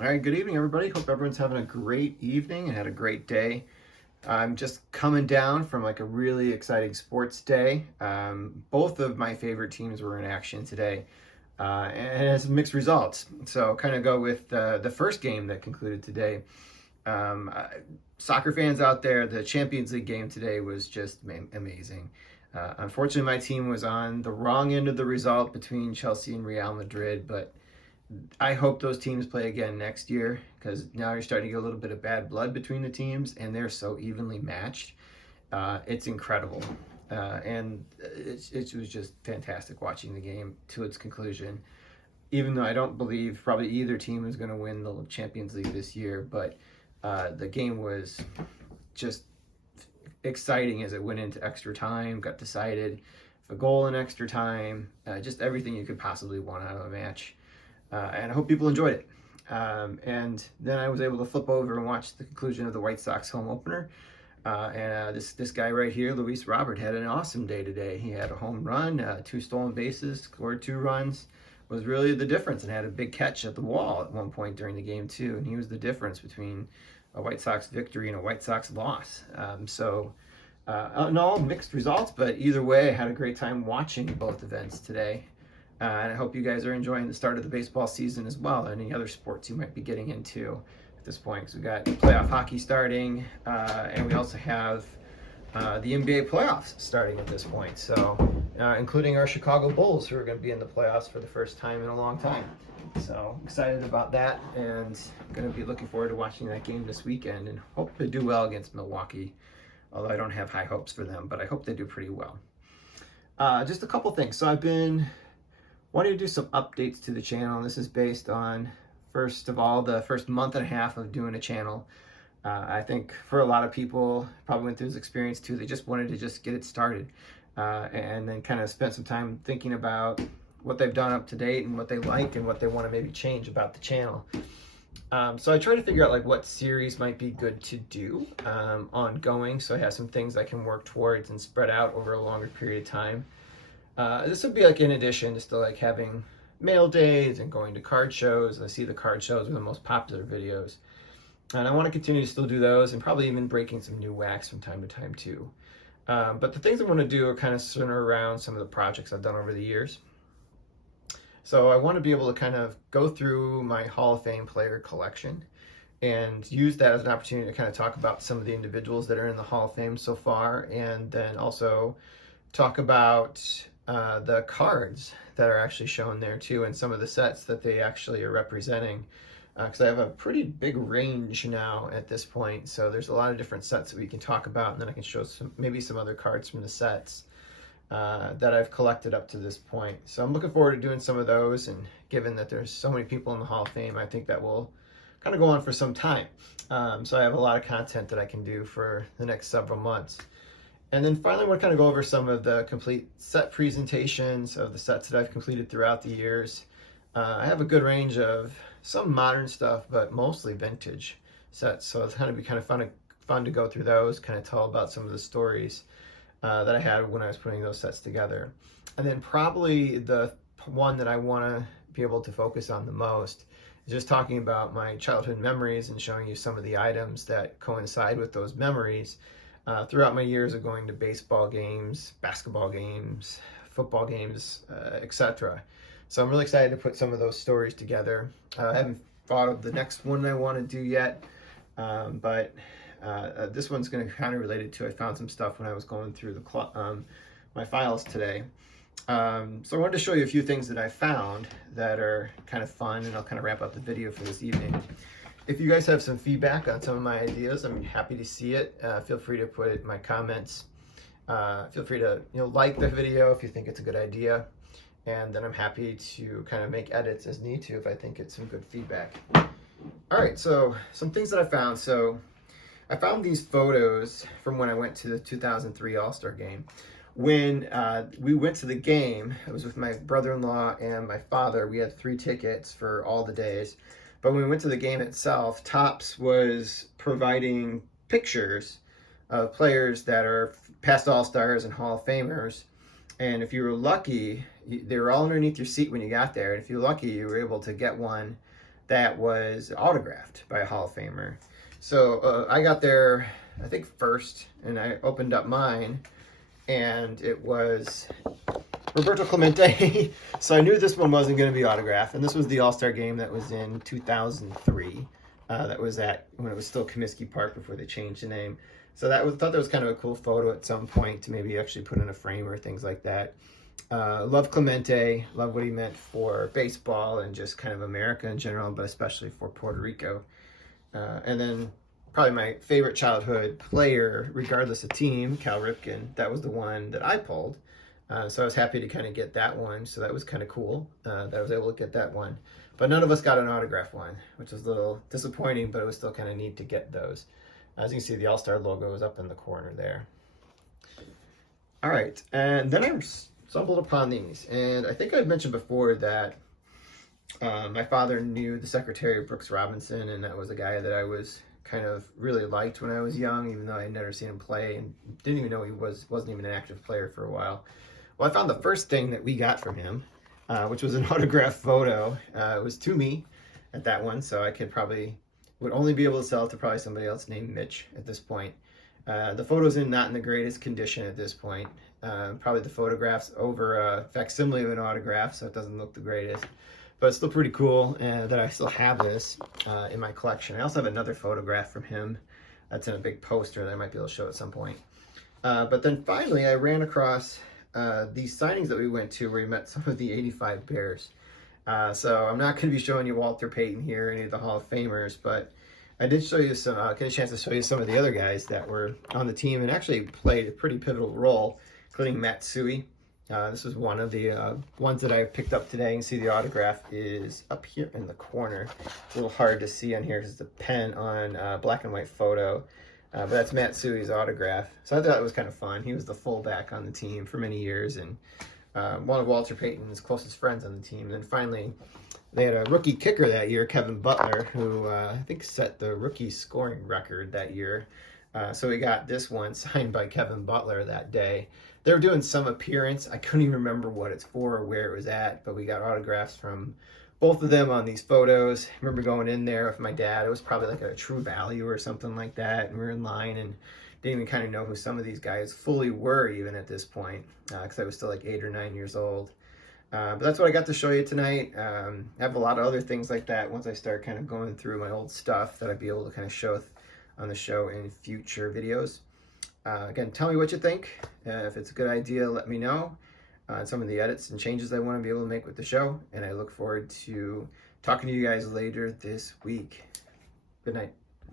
All right, good evening, everybody. Hope everyone's having a great evening and had a great day. I'm just coming down from like a really exciting sports day. Both of my favorite teams were in action today, and it has mixed results. So, kind of go with the first game that concluded today. Um, uh, Soccer fans out there, the Champions League game today was just amazing. Unfortunately, my team was on the wrong end of the result between Chelsea and Real Madrid, but I hope those teams play again next year because now you're starting to get a little bit of bad blood between the teams, and they're so evenly matched. It's incredible. And it was just fantastic watching the game to its conclusion. Even though I don't believe probably either team is going to win the Champions League this year, but the game was just exciting as it went into extra time, got decided, a goal in extra time, just everything you could possibly want out of a match. And I hope people enjoyed it. And then I was able to flip over and watch the conclusion of the White Sox home opener. This guy right here, Luis Robert, had an awesome day today. He had a home run, two stolen bases, scored 2 runs, was really the difference, and had a big catch at the wall at one point during the game too. And he was the difference between a White Sox victory and a White Sox loss. In all, mixed results, but either way, I had a great time watching both events today. And I hope you guys are enjoying the start of the baseball season as well, and any other sports you might be getting into at this point. Because we got playoff hockey starting, and we also have the NBA playoffs starting at this point. So, including our Chicago Bulls, who are going to be in the playoffs for the first time in a long time. So excited about that, and going to be looking forward to watching that game this weekend, and hope to do well against Milwaukee. Although I don't have high hopes for them, but I hope they do pretty well. Just a couple things. So I've been wanting to do some updates to the channel. This is based on, first of all, the first month and a half of doing a channel. I think for a lot of people, probably went through this experience too, they just wanted to just get it started, and then kind of spent some time thinking about what they've done up to date and what they like and what they want to maybe change about the channel. So I try to figure out like what series might be good to do ongoing, so I have some things I can work towards and spread out over a longer period of time. This would be like in addition just to like having mail days and going to card shows. I see the card shows are the most popular videos, and I want to continue to still do those, and probably even breaking some new wax from time to time too. But the things I want to do are kind of center around some of the projects I've done over the years. So I want to be able to kind of go through my Hall of Fame player collection and use that as an opportunity to kind of talk about some of the individuals that are in the Hall of Fame so far, and then also talk about the cards that are actually shown there too, and some of the sets that they actually are representing. Because I have a pretty big range now at this point, so there's a lot of different sets that we can talk about, and then I can show maybe some other cards from the sets that I've collected up to this point. So I'm looking forward to doing some of those, and given that there's so many people in the Hall of Fame, I think that will kind of go on for some time. So I have a lot of content that I can do for the next several months. And then finally, I want to kind of go over some of the complete set presentations of the sets that I've completed throughout the years. I have a good range of some modern stuff, but mostly vintage sets. So it's kind of fun to go through those, kind of tell about some of the stories that I had when I was putting those sets together. And then probably the one that I want to be able to focus on the most is just talking about my childhood memories and showing you some of the items that coincide with those memories throughout my years of going to baseball games, basketball games, football games, etc. So I'm really excited to put some of those stories together. I haven't thought of the next one I want to do yet, but this one's going to kind of relate it to. I found some stuff when I was going through my files today. So I wanted to show you a few things that I found that are kind of fun, and I'll kind of wrap up the video for this evening. If you guys have some feedback on some of my ideas, I'm happy to see it. Feel free to put it in my comments. Feel free to like the video if you think it's a good idea, and then I'm happy to kind of make edits as need to if I think it's some good feedback. All right, so some things that I found. So I found these photos from when I went to the 2003 All-Star game. When we went to the game, it was with my brother-in-law and my father. We had 3 tickets for all the days. But when we went to the game itself, Topps was providing pictures of players that are past All-Stars and Hall of Famers. And if you were lucky, they were all underneath your seat when you got there. And if you're lucky, you were able to get one that was autographed by a Hall of Famer. So I got there, I think, first, and I opened up mine, and it was Roberto Clemente. So I knew this one wasn't going to be autographed, and this was the All-Star game that was in 2003. That was at when it was still Comiskey Park before they changed the name. So thought that was kind of a cool photo at some point to maybe actually put in a frame or things like that. Love Clemente, love what he meant for baseball and just kind of America in general, but especially for Puerto Rico. And then probably my favorite childhood player, regardless of team, Cal Ripken. That was the one that I pulled. So I was happy to kind of get that one. So that was kind of cool that I was able to get that one. But none of us got an autograph one, which was a little disappointing, but it was still kind of neat to get those. As you can see, the All-Star logo is up in the corner there. All right, and then I stumbled upon these. And I think I've mentioned before that my father knew the secretary of Brooks Robinson, and that was a guy that I was kind of really liked when I was young, even though I had never seen him play and didn't even know he wasn't even an active player for a while. Well, I found the first thing that we got from him, which was an autographed photo. It was to me at that one, so I would only be able to sell it to probably somebody else named Mitch at this point. The photo's not in the greatest condition at this point. Probably the photograph's over a facsimile of an autograph, so it doesn't look the greatest. But it's still pretty cool that I still have this in my collection. I also have another photograph from him that's in a big poster that I might be able to show at some point. But then finally, I ran across these signings that we went to where we met some of the 85 Bears. So I'm not going to be showing you Walter Payton here, any of the Hall of Famers, but I did show you get a chance to show you some of the other guys that were on the team and actually played a pretty pivotal role, including Matsui. This is one of the ones that I picked up today. You can see the autograph is up here in the corner. A little hard to see on here because it's a pen on black and white photo. But that's Matsui's autograph. So I thought it was kind of fun. He was the fullback on the team for many years and one of Walter Payton's closest friends on the team. And then finally, they had a rookie kicker that year, Kevin Butler, who I think set the rookie scoring record that year. So we got this one signed by Kevin Butler that day. They were doing some appearance. I couldn't even remember what it's for or where it was at, but we got autographs from both of them on these photos. I remember going in there with my dad. It was probably like a True Value or something like that. And we were in line and didn't even kind of know who some of these guys fully were even at this point because I was still like 8 or 9 years old. But that's what I got to show you tonight. I have a lot of other things like that once I start kind of going through my old stuff that I'd be able to kind of show on the show in future videos. Again, tell me what you think. If it's a good idea, let me know on some of the edits and changes I want to be able to make with the show. And I look forward to talking to you guys later this week. Good night.